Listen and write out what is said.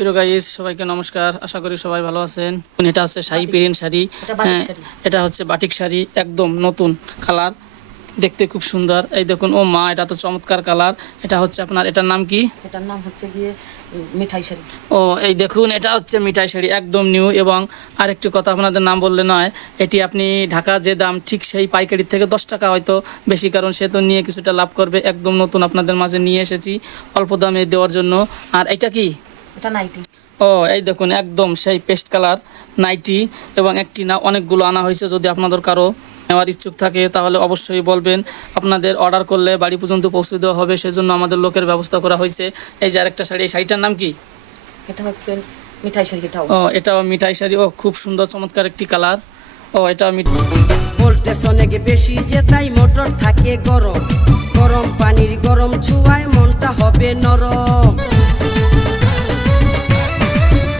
প্রিয় গাইস, সবাইকে নমস্কার। আশা করি সবাই ভালো আছেন। এটা হচ্ছে শাহী পেরিন শাড়ি। এটা হচ্ছে বাটিক শাড়ি, একদম নতুন কালার, দেখতে খুব সুন্দর। এই দেখুন, ও মা, এটা তো চমৎকার কালার। এটা হচ্ছে আপনার, এটার নাম কি? এটার নাম হচ্ছে গিয়ে মিঠাই শাড়ি। ও, এই দেখুন, এটা হচ্ছে মিঠাই শাড়ি, একদম নিউ। এবং আরেকটি কথা আপনাদের নাম বললে নয়, এটি আপনি ঢাকা যে দাম ঠিক সেই পাইকারির থেকে 10 টাকা হয়তো বেশি, কারণ সে তো নিয়ে কিছুটা লাভ করবে। একদম নতুন আপনাদের মাঝে নিয়ে এসেছি অল্প দামে দেওয়ার জন্য। আর এটা কি? এটা নাইটি। ও, এই দেখুন, একদম সেই পেস্ট কালার নাইটি, এবং একটি না অনেকগুলো আনা হয়েছে। যদি আপনাদের কারো নেওয়ার ইচ্ছুক থাকে তাহলে অবশ্যই বলবেন। আপনাদের অর্ডার করলে বাড়ি পর্যন্ত পৌঁছে দেওয়া হবে, সেজন্য আমাদের লোকের ব্যবস্থা করা হয়েছে। এই যে আরেকটা শাড়ি, এই শাড়িটার নাম কি? এটা হচ্ছে মিঠাই শাড়ি। ও, এটাও মিঠাই শাড়ি। ও, খুব সুন্দর চমৎকার একটি কালার। ও, এটাও ভোল্টেজ অনেক বেশি যে তাই মোটর থাকে গরম, গরম পানির গরম ছোঁয়ায় মনটা হবে নরম।